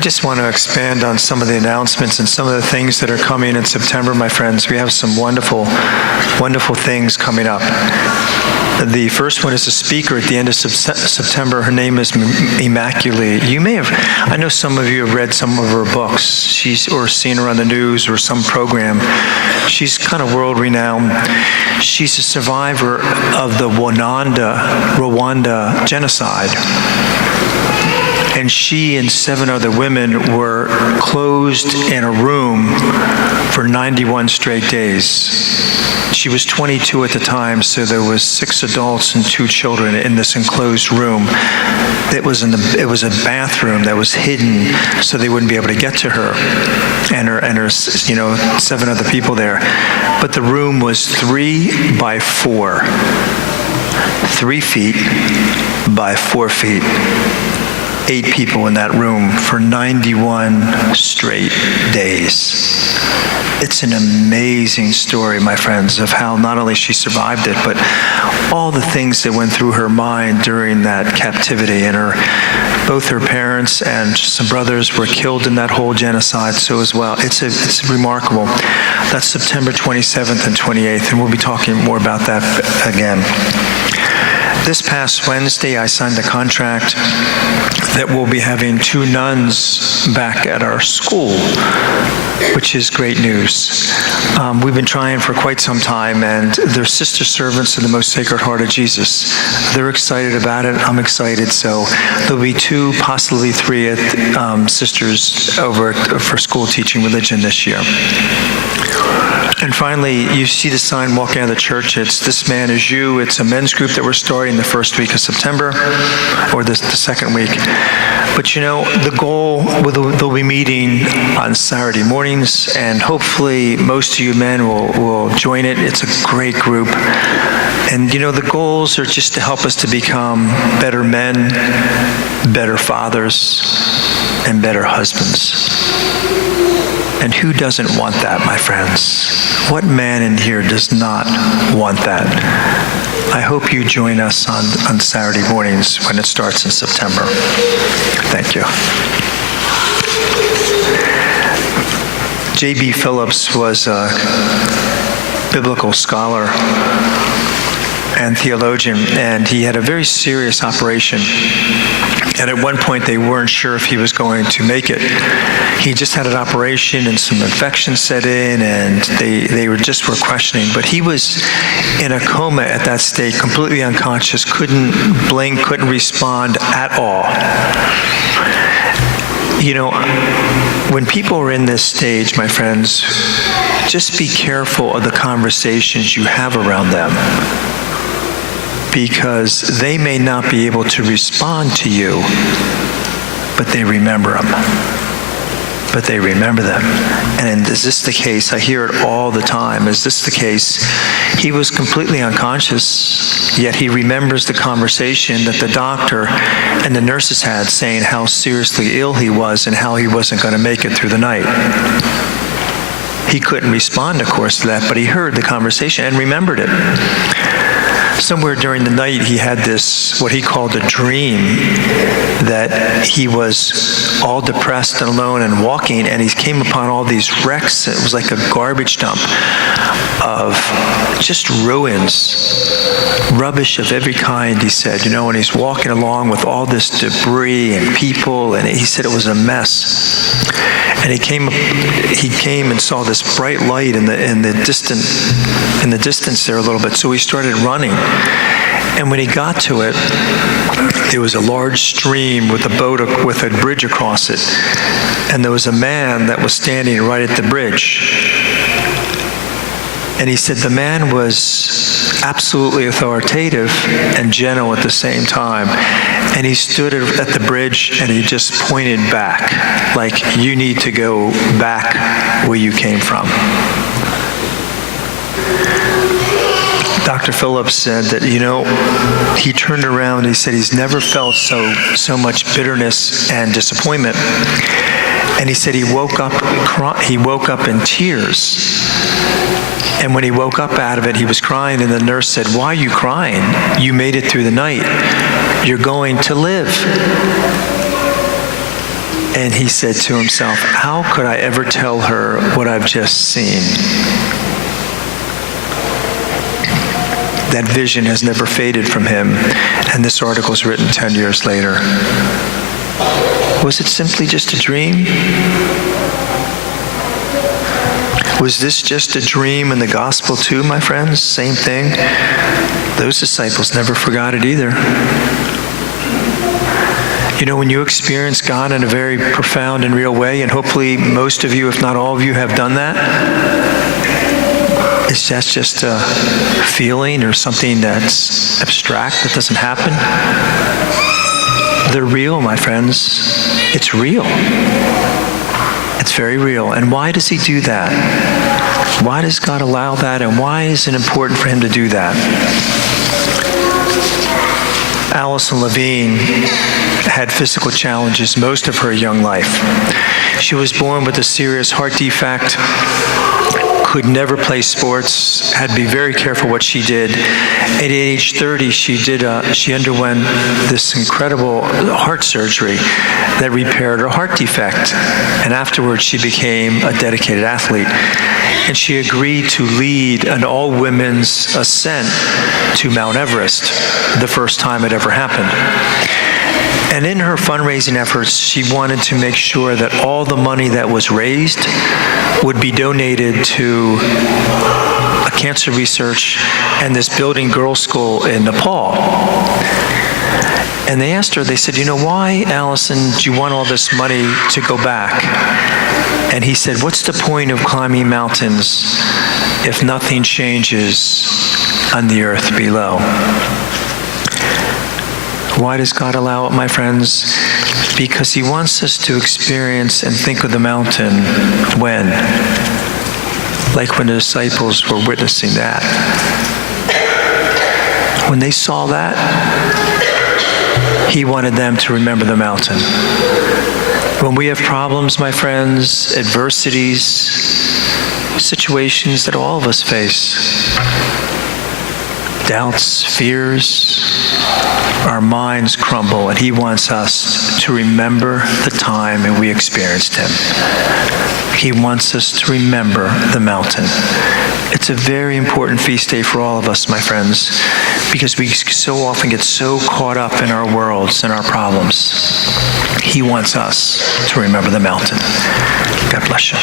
just want to expand on some of the announcements and some of the things that are coming in September, my friends. We have some wonderful, wonderful things coming up. The first one is a speaker at the end of September. Her name is Immaculée. You may have, I know some of you have read some of her books, or seen her on the news or some program. She's kind of world-renowned. She's a survivor of the Rwanda genocide. And she and 7 other women were closed in a room for 91 straight days. She was 22 at the time, so there was 6 adults and 2 children in this enclosed room. It was a bathroom that was hidden, so they wouldn't be able to get to her and her 7 other people there. But the room was 3 by 4, 3 feet by 4 feet. 8 people in that room for 91 straight days. It's an amazing story, my friends, of how not only she survived it, but all the things that went through her mind during that captivity. And both her parents and some brothers were killed in that whole genocide, so as well. It's remarkable. That's September 27th and 28th, and we'll be talking more about that again. This past Wednesday, I signed a contract that we'll be having 2 nuns back at our school, which is great news. We've been trying for quite some time, and they're sister servants of the Most Sacred Heart of Jesus. They're excited about it. I'm excited. So there'll be 2, possibly 3 sisters over for school teaching religion this year. And finally, you see the sign walking out of the church. It's This Man Is You. It's a men's group that we're starting the first week of September, or the second week. But the goal, they'll be meeting on Saturday mornings, and hopefully most of you men will join it. It's a great group. And the goals are just to help us to become better men, better fathers, and better husbands. And who doesn't want that, my friends? What man in here does not want that? I hope you join us on Saturday mornings when it starts in September. Thank you. J.B. Phillips was a biblical scholar and theologian, and he had a very serious operation. And at one point, they weren't sure if he was going to make it. He just had an operation, and some infection set in, and they were questioning. But he was in a coma at that state, completely unconscious, couldn't blink, couldn't respond at all. When people are in this stage, my friends, just be careful of the conversations you have around them, because they may not be able to respond to you, but they remember them. But they remember them. And is this the case? I hear it all the time. Is this the case? He was completely unconscious, yet he remembers the conversation that the doctor and the nurses had, saying how seriously ill he was and how he wasn't going to make it through the night. He couldn't respond, of course, to that, but he heard the conversation and remembered it. Somewhere during the night, he had this, what he called a dream, that he was all depressed and alone and walking, and he came upon all these wrecks. It was like a garbage dump of just ruins, rubbish of every kind, he said, and he's walking along with all this debris and people, and he said it was a mess. And he came and saw this bright light in the distance there a little bit. So he started running. And when he got to it, there was a large stream with a boat with a bridge across it. And there was a man that was standing right at the bridge. And he said the man was absolutely authoritative and gentle at the same time. And he stood at the bridge and he just pointed back, like, you need to go back where you came from. Dr. Phillips said that, he turned around and he said he's never felt so much bitterness and disappointment. And he said he woke up in tears. And when he woke up out of it, he was crying, and the nurse said, "Why are you crying? You made it through the night. You're going to live." And he said to himself, how could I ever tell her what I've just seen? That vision has never faded from him, and this article is written 10 years later. Was it simply just a dream? Was this just a dream in the gospel too, my friends? Same thing. Those disciples never forgot it either. You know, when you experience God in a very profound and real way, and hopefully most of you, if not all of you, have done that, is that just a feeling or something that's abstract that doesn't happen? They're real, my friends. It's real. It's very real. And why does he do that? Why does God allow that? And why is it important for him to do that? Allison Levine had physical challenges most of her young life. She was born with a serious heart defect, could never play sports, had to be very careful what she did. At age 30, she underwent this incredible heart surgery that repaired her heart defect. And afterwards, she became a dedicated athlete. And she agreed to lead an all-women's ascent to Mount Everest, the first time it ever happened. And in her fundraising efforts, she wanted to make sure that all the money that was raised would be donated to a cancer research and this building girls' school in Nepal. And they asked her, they said, you know, why, Allison, do you want all this money to go back? And he said, what's the point of climbing mountains if nothing changes on the earth below? Why does God allow it, my friends? Because he wants us to experience and think of the mountain when? Like when the disciples were witnessing that. When they saw that, he wanted them to remember the mountain. When we have problems, my friends, adversities, situations that all of us face, doubts, fears, our minds crumble, and he wants us to remember the time when we experienced him. He wants us to remember the mountain. It's a very important feast day for all of us, my friends, because we so often get so caught up in our worlds and our problems. He wants us to remember the mountain. God bless you.